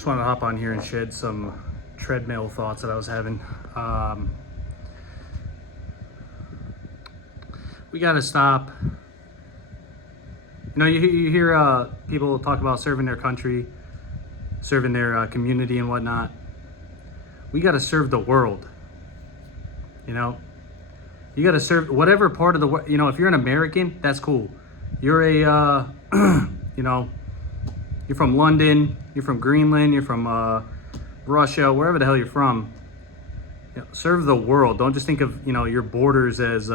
Just wanted to hop on here and shed some treadmill thoughts that I was having. We got to stop. You hear people talk about serving their country, serving their community and whatnot. We got to serve the world. You got to serve whatever part of the world. If you're an American, that's cool. You're a, you're from London, you're from Greenland, you're from Russia, wherever the hell you're from. Serve the world. Don't just think of your borders as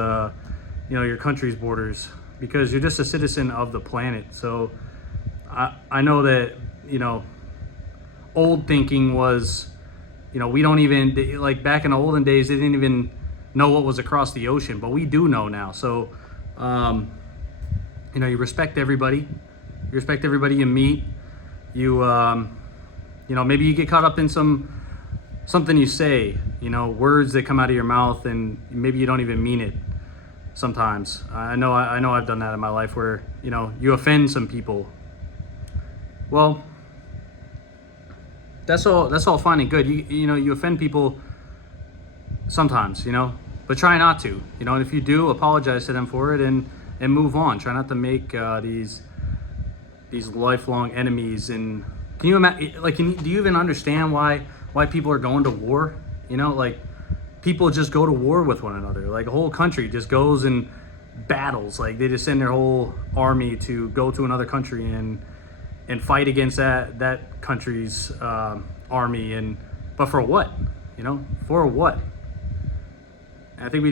your country's borders, because you're just a citizen of the planet. So I know that old thinking was we don't even, like back in the olden days, they didn't even know what was across the ocean, but we do know now. So you respect everybody. You respect everybody you meet. You maybe you get caught up in something you say, words that come out of your mouth, and maybe you don't even mean it sometimes. I know I've done that in my life where you offend some people. Well, that's all fine and good. You offend people sometimes, but try not to. And if you do, apologize to them for it and move on. Try not to make these lifelong enemies. And can you imagine? Do you even understand why people are going to war? People just go to war with one another. Like a whole country just goes and battles. Like they just send their whole army to go to another country and fight against that country's army. But for what? For what? I think we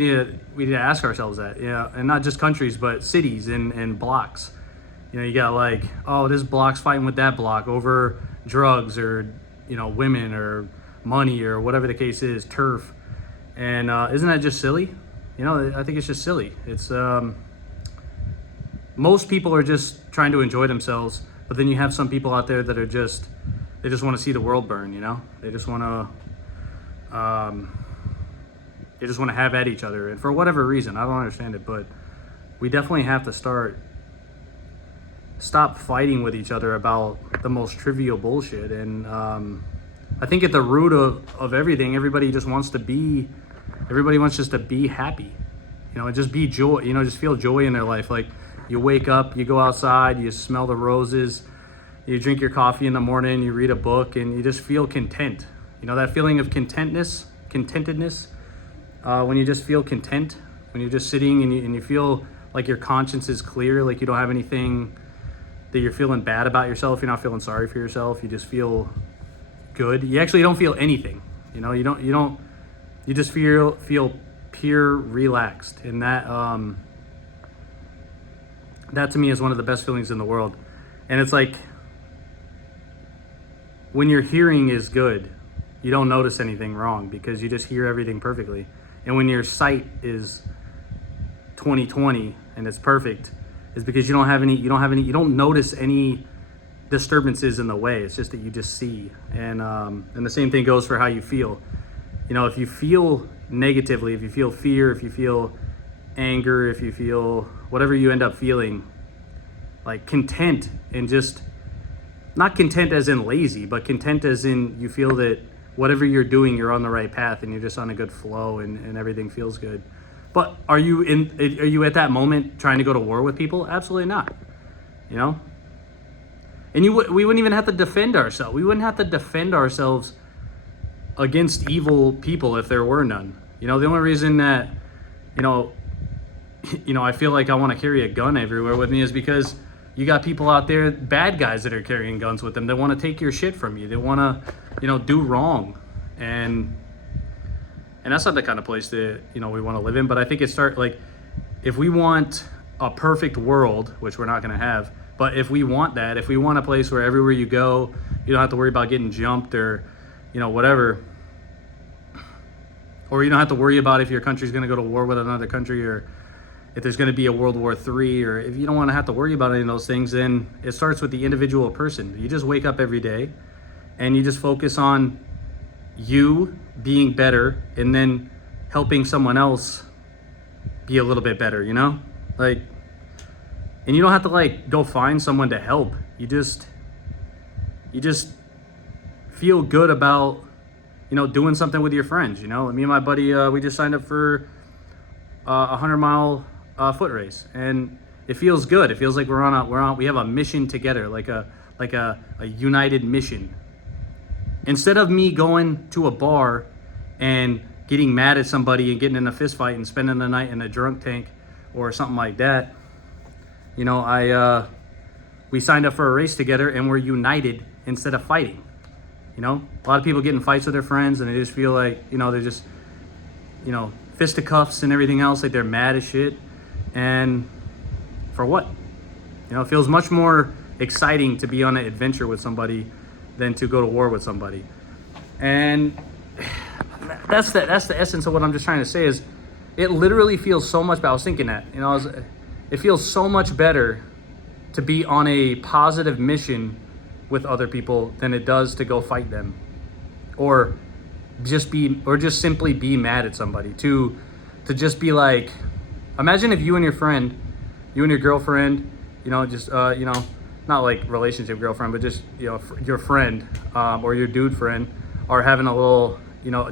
need to ask ourselves that. And not just countries, but cities and blocks. You got this block's fighting with that block over drugs or women or money or whatever the case is, turf. And isn't that just silly? I think it's just silly. It's most people are just trying to enjoy themselves, but then you have some people out there that are they just want to see the world burn. They just want to have at each other, and for whatever reason, I don't understand it, but we definitely have to stop fighting with each other about the most trivial bullshit. And I think at the root of everything, everybody wants just to be happy, and just be joy, just feel joy in their life. Like you wake up, you go outside, you smell the roses, you drink your coffee in the morning, you read a book, and you just feel content. That feeling of contentedness, when you just feel content, when you're just sitting and you feel like your conscience is clear, like you don't have anything that you're feeling bad about yourself, you're not feeling sorry for yourself, you just feel good. You actually don't feel anything. You just feel pure relaxed. And that to me is one of the best feelings in the world. And it's like when your hearing is good, you don't notice anything wrong because you just hear everything perfectly. And when your sight is 20/20 and it's perfect, is because you don't notice any disturbances in the way. It's just that you just see. And the same thing goes for how you feel. If you feel negatively, if you feel fear, if you feel anger, if you feel whatever you end up feeling, like content, and just not content as in lazy, but content as in you feel that whatever you're doing, you're on the right path and you're just on a good flow and everything feels good. But are you at that moment trying to go to war with people? Absolutely not. And we wouldn't even have to defend ourselves. We wouldn't have to defend ourselves against evil people if there were none. The only reason that I feel like I want to carry a gun everywhere with me is because you got people out there, bad guys that are carrying guns with them, that want to take your shit from you. They want to do wrong. And that's not the kind of place that we want to live in. But I think if we want a perfect world, which we're not going to have, but if we want a place where everywhere you go, you don't have to worry about getting jumped or whatever, or you don't have to worry about if your country's going to go to war with another country, or if there's going to be a World War III, or if you don't want to have to worry about any of those things, then it starts with the individual person. You just wake up every day and you just focus on you being better and then helping someone else be a little bit better, and you don't have to go find someone to help. You just feel good about, doing something with your friends. Me and my buddy, we just signed up for a 100-mile foot race, and it feels good. It feels like we have a mission together, like a united mission. Instead of me going to a bar and getting mad at somebody and getting in a fist fight and spending the night in a drunk tank or something like that, we signed up for a race together and we're united instead of fighting. A lot of people get in fights with their friends and they just feel like, they're just, fisticuffs and everything else, like they're mad as shit. And for what? It feels much more exciting to be on an adventure with somebody than to go to war with somebody. And that's the essence of what I'm just trying to say is it literally feels so much better. I was thinking that, it feels so much better to be on a positive mission with other people than it does to go fight them or just simply be mad at somebody. To just be like, imagine if you and your girlfriend, not like relationship girlfriend, but just, your friend or your dude friend are having a little,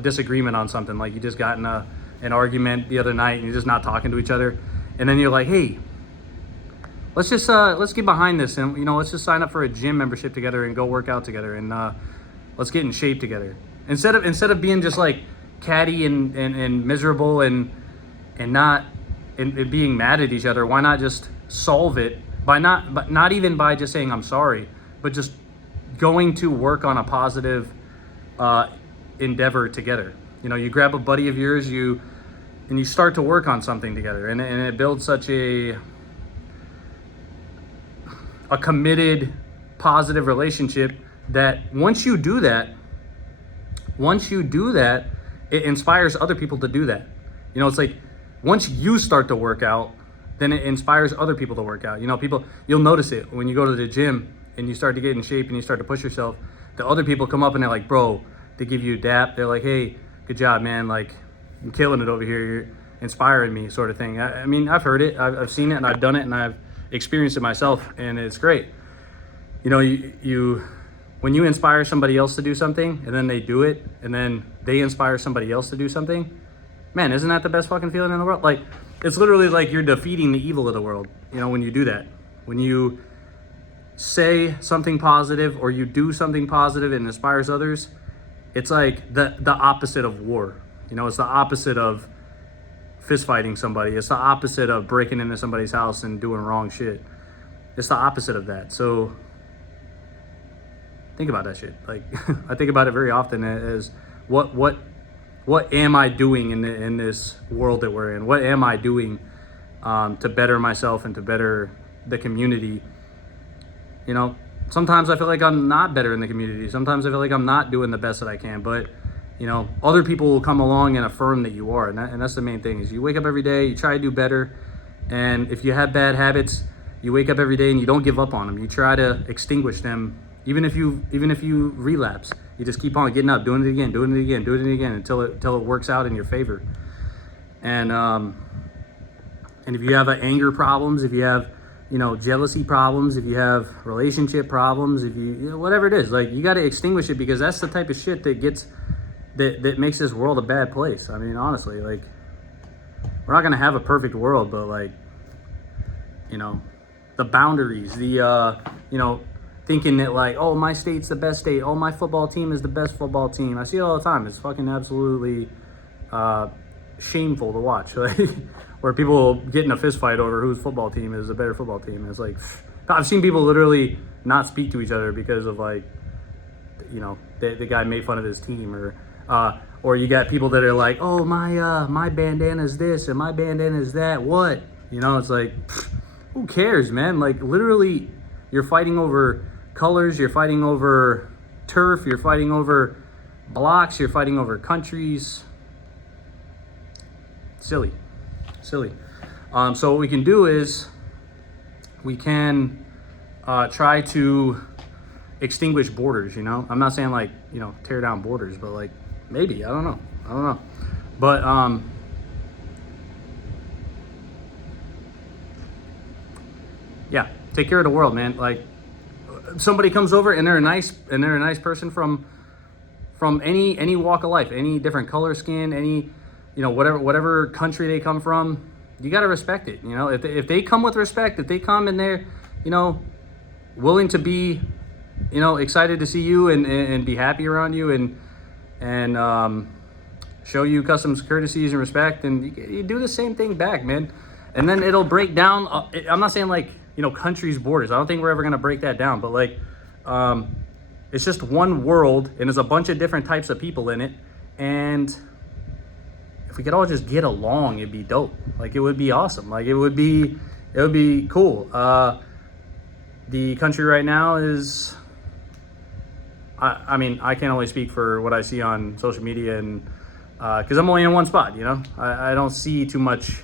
disagreement on something. Like you just got in an argument the other night and you're just not talking to each other. And then you're like, hey, let's get behind this and, let's just sign up for a gym membership together and go work out together and let's get in shape together. Instead of being just like catty and miserable and being mad at each other, why not just solve it by not even by just saying I'm sorry, but just going to work on a positive endeavor together. You grab a buddy of yours, and you start to work on something together, and it builds such a committed, positive relationship that once you do that, it inspires other people to do that. It's like once you start to work out, then it inspires other people to work out. You'll notice it when you go to the gym and you start to get in shape and you start to push yourself. The other people come up and they're like, bro, they give you a dap. They're like, hey, good job, man. Like, you're killing it over here. You're inspiring me, sort of thing. I mean, I've heard it, I've seen it, and I've done it, and I've experienced it myself, and it's great. You when you inspire somebody else to do something, and then they do it, and then they inspire somebody else to do something, man, isn't that the best fucking feeling in the world? Like, it's literally like you're defeating the evil of the world, when you do that. When you say something positive or you do something positive and inspires others, it's like the opposite of war. It's the opposite of fist fighting somebody. It's the opposite of breaking into somebody's house and doing wrong shit. It's the opposite of that. So think about that shit. Like, I think about it very often as what am I doing in this world that we're in? What am I doing to better myself and to better the community? Sometimes I feel like I'm not better in the community. Sometimes I feel like I'm not doing the best that I can, but other people will come along and affirm that you are. And that's the main thing is you wake up every day, you try to do better. And if you have bad habits, you wake up every day and you don't give up on them. You try to extinguish them. Even if you relapse, you just keep on getting up, doing it again until it works out in your favor. And if you have anger problems, if you have jealousy problems, if you have relationship problems, if you whatever it is, like, you got to extinguish it, because that's the type of shit that makes this world a bad place. I mean, honestly, like, we're not gonna have a perfect world, but like, the boundaries, thinking that like, oh, my state's the best state, oh, my football team is the best football team. I see it all the time. It's fucking absolutely shameful to watch, like, where people get in a fist fight over whose football team is the better football team. It's like, I've seen people literally not speak to each other because of like, the guy made fun of his team, or you got people that are like, oh, my bandana is this and my bandana is that. What? It's like, who cares, man? Like, literally, you're fighting over colors, you're fighting over turf, you're fighting over blocks, you're fighting over countries. Silly. So what we can do is we can try to extinguish borders. I'm not saying like, tear down borders, but like, maybe, I don't know. But yeah, take care of the world, man. Like, somebody comes over and they're a nice person from from any walk of life, any different color, skin, any, you know, whatever country they come from. You got to respect it. You know, if they come with respect, if they come and they're, you know, willing to be, you know, excited to see you and be happy around you and show you customs courtesies and respect, and you do the same thing back, man. And then it'll break down. I'm not saying like, you know, countries' borders. I don't think we're ever gonna break that down. But like, it's just one world, and there's a bunch of different types of people in it, and if we could all just get along, it'd be dope. Like, it would be awesome. Like, it would be cool. The country right now is, I mean, I can only speak for what I see on social media, and because I'm only in one spot, you know. I don't see too much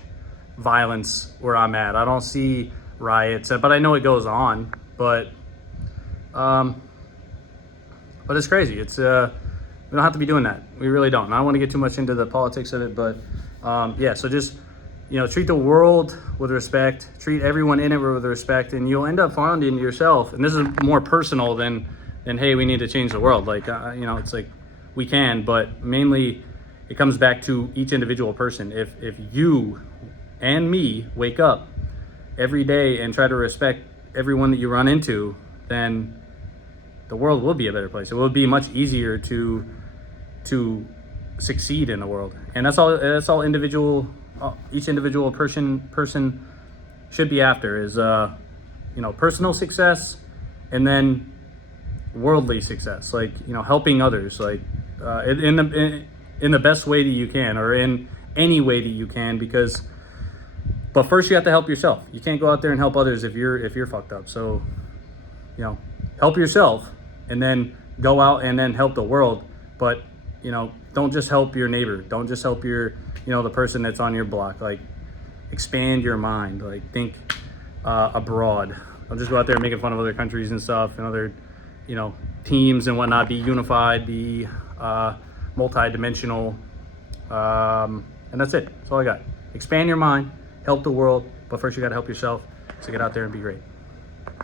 violence where I'm at. I don't see riots, but I know it goes on. But it's crazy. It's we don't have to be doing that. We really don't. And I don't want to get too much into the politics of it, but yeah. So just, you know, treat the world with respect. Treat everyone in it with respect, and you'll end up finding yourself. And this is more personal than hey, we need to change the world. Like, you know, it's like we can, but mainly it comes back to each individual person. If you and me wake up every day and try to respect everyone that you run into, then the world will be a better place. It will be much easier to succeed in the world. And that's all individual, each individual person should be after is, you know, personal success, and then worldly success, like, you know, helping others, like in the best way that you can, or in any way that you can, but first you have to help yourself. You can't go out there and help others if you're fucked up. So, you know, help yourself, and then go out and then help the world. But, you know, don't just help your neighbor. Don't just help your, you know, the person that's on your block. Like, expand your mind. Like, think abroad. Don't just go out there making fun of other countries and stuff, and other, you know, teams and whatnot. Be unified. Be multi-dimensional. And that's it. That's all I got. Expand your mind. Help the world. But first you got to help yourself. So get out there and be great.